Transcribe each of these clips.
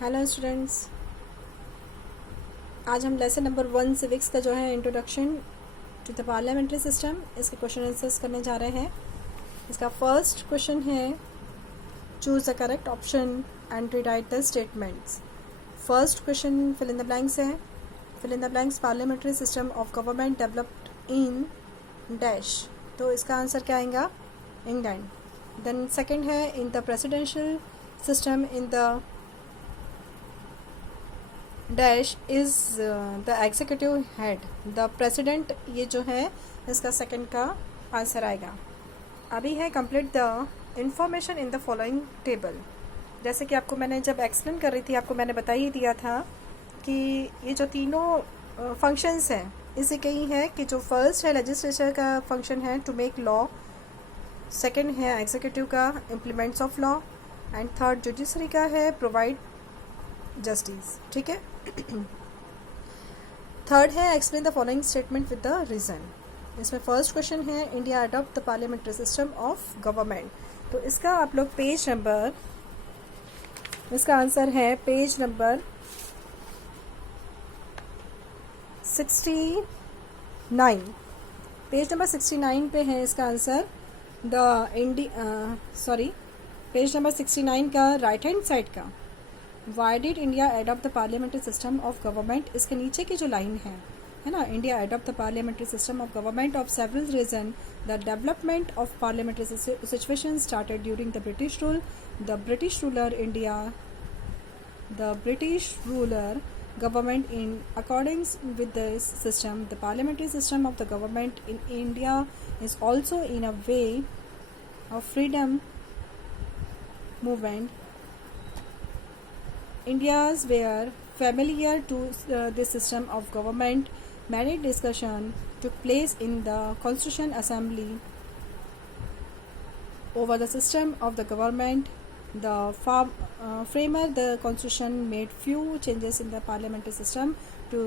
Hello students, आज हम lesson number 1 civics का जो है introduction to the parliamentary system, इसके क्वेश्चन आंसर्स करने जा रहे हैं। इसका फर्स्ट क्वेश्चन है choose the correct option and rewrite the statements. First question fill in the blanks है। Fill in the blanks parliamentary system of government developed in dash, तो इसका आंसर क्या आएगा? इंग्लैंड। देन सेकेंड है in the presidential system in the dash is the executive head the president, ये जो है इसका सेकंड का आंसर आएगा। अभी है complete the information in the following table. जैसे कि आपको मैंने जब एक्सप्लेन कर रही थी, आपको मैंने बता ही दिया था कि ये जो तीनों फंक्शंस हैं, इसे कही है कि जो फर्स्ट है लेजिस्लेचर का फंक्शन है टू मेक लॉ, सेकंड है एग्जीक्यूटिव का implements of law, and third judiciary का है प्रोवाइड जस्टिस। ठीक है। थर्ड है explain the following statement with the reason. इसमें फर्स्ट क्वेश्चन है India adopt the parliamentary system of government, तो इसका आप लोग पेज नंबर, इसका आंसर है पेज नंबर 69। पेज नंबर 69 पे है इसका आंसर। पेज नंबर 69 का राइट हैंड साइड का Y did India adopt the parliamentary system of government, इसके नीचे की जो लाइन है ना, India adopt the parliamentary system of government of several reason the development of parliamentary situation started during the British rule the British ruler government in accordance with this system the parliamentary system of the government in India is also in a way of freedom movement. Indians were familiar to this system of government. Many discussion took place in the Constitution Assembly over the system of the government. The framer the constitution made few changes in the parliamentary system to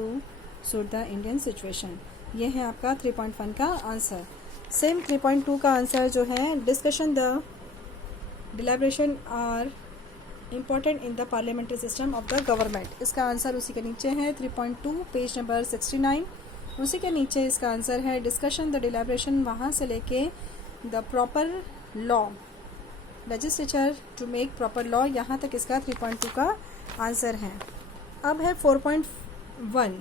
suit the Indian situation. ये है आपका 3.1 का answer. Same 3.2 का answer जो है discussion the deliberation are important in the parliamentary system of the government, इसका answer उसी के नीचे है 3.2 पेज नंबर 69। उसी के नीचे इसका आंसर है डिस्कशन द डिलिब्रेशन, वहाँ से लेके the proper law legislature to make proper law, यहाँ तक इसका 3.2 का आंसर है। अब है 4.1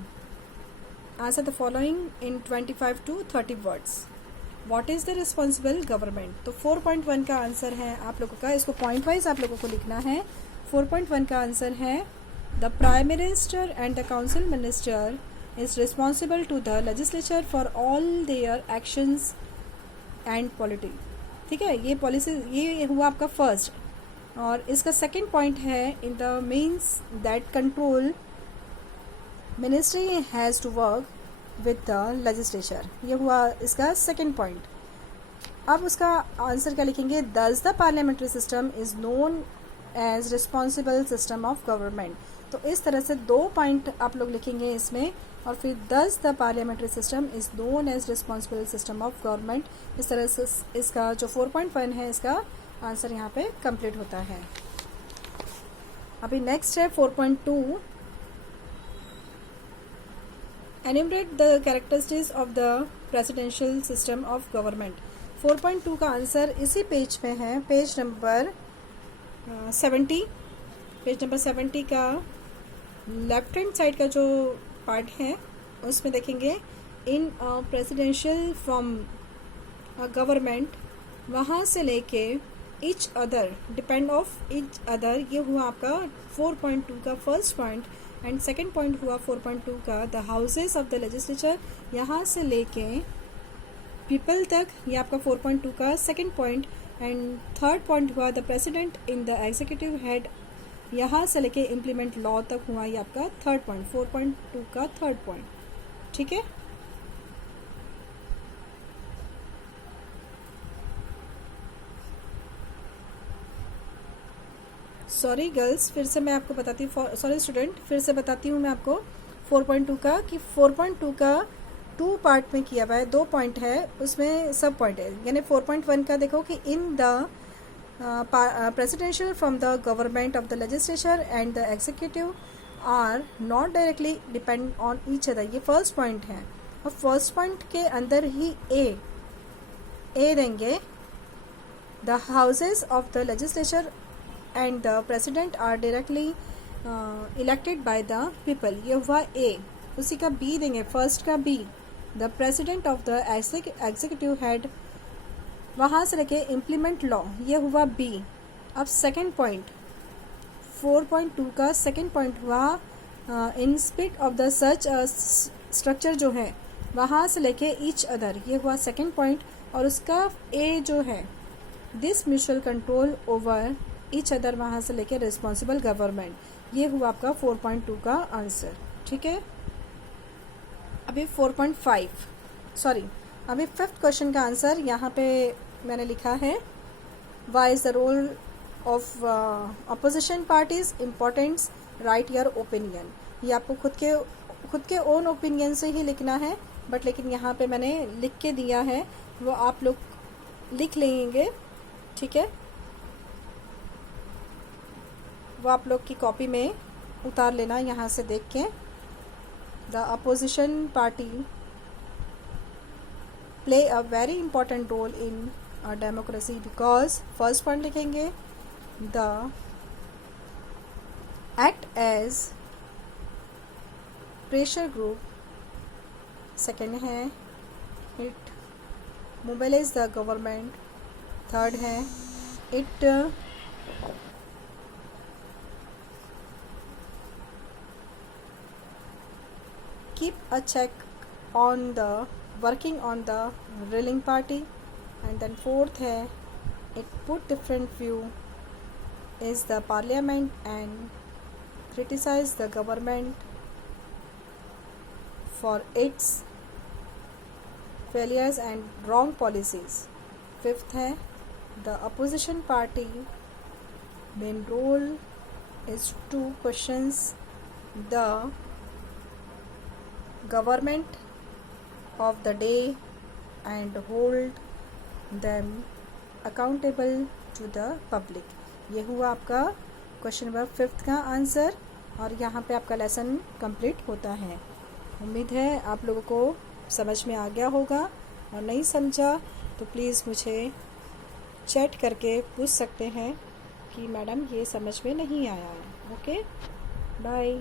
answer the following in 25 to 30 words. What is the responsible government, तो 4.1 का आंसर है आप लोगों का, इसको पॉइंट वाइज आप लोगों को लिखना है। 4.1 का आंसर है the prime minister and the council minister is responsible to the legislature for all their actions and polity. ठीक है, ये पॉलिसी, ये हुआ आपका फर्स्ट। और इसका सेकंड पॉइंट है in the means that control ministry has to work with the legislature, ये हुआ इसका सेकंड पॉइंट। अब उसका आंसर क्या लिखेंगे? Thus the parliamentary system is known as responsible system of government, तो इस तरह से 2 पॉइंट आप लोग लिखेंगे इसमें, और फिर thus the parliamentary system is known as responsible system of government. इस तरह से इसका जो 4.1 है इसका आंसर यहाँ पे कंप्लीट होता है। अभी नेक्स्ट है 4.2 enumerate the characteristics of the presidential system of government. 4.2 का आंसर इसी पेज पे है, पेज नंबर 70। पेज नंबर 70 का लेफ्ट हैंड साइड का जो पार्ट है उसमें देखेंगे इन प्रेसिडेंशियल फ्रॉम गवर्नमेंट, वहाँ से लेके each other, depend of each other, ये हुआ आपका 4.2 का first point. And second point हुआ 4.2 का the houses of the legislature, यहाँ से लेके पीपल तक, ये आपका 4.2 का second point. And third point हुआ the president in the executive head, यहाँ से लेके इम्प्लीमेंट लॉ तक हुआ ये आपका थर्ड पॉइंट, 4.2 का थर्ड पॉइंट। ठीक है, सॉरी गर्ल्स, फिर से मैं आपको बताती हूँ, सॉरी स्टूडेंट, फिर से बताती हूँ मैं आपको 4.2 का, कि 4.2 का 2 पार्ट में किया हुआ है, 2 पॉइंट है उसमें सब पॉइंट है। यानी 4.1 का देखो कि in the presidential from the government of the legislature and the executive are not directly depend on each other. ये फर्स्ट पॉइंट है और फर्स्ट पॉइंट के अंदर ही ए देंगे. The houses of the legislature and the president are directly elected by the people. ये हुआ ए. उसी का बी देंगे, फर्स्ट का B. The president of the executive head, वहाँ से लेके इम्प्लीमेंट लॉ, ये हुआ बी. अब सेकेंड पॉइंट 4.2 का सेकेंड पॉइंट हुआ in spite of the such structure जो है वहाँ से लेके ईच अदर, ये हुआ सेकेंड पॉइंट. और उसका ए जो है this mutual control over each other, वहाँ से लेके रिस्पॉन्सिबल गवर्नमेंट, ये हुआ आपका 4.2 का आंसर. ठीक है. अभी 4.5 सॉरी अभी फिफ्थ क्वेश्चन का आंसर यहाँ पे मैंने लिखा है. Why is the role of opposition parties importance, write your opinion. ये आपको खुद के ओन ओपिनियन से ही लिखना है, बट लेकिन यहाँ पे मैंने लिख के दिया है, वो आप लोग लिख लेंगे. ठीक है, वो आप लोग की कॉपी में उतार लेना यहाँ से देख के. The opposition party play a very important role in democracy because first point लिखेंगे the act as pressure group. Second है it mobilise the government. Third है it keep a check on the working on the ruling party. And then fourth है it put different view is the parliament and criticize the government for its failures and wrong policies. Fifth है the opposition party main role is to questions the government of the day and hold them accountable to the public. ये हुआ आपका question number 5 का answer. और यहाँ पे आपका lesson complete होता है. उम्मीद है आप लोगों को समझ में आ गया होगा, और नहीं समझा तो प्लीज़ मुझे चैट करके पूछ सकते हैं कि मैडम ये समझ में नहीं आया है. Okay, bye.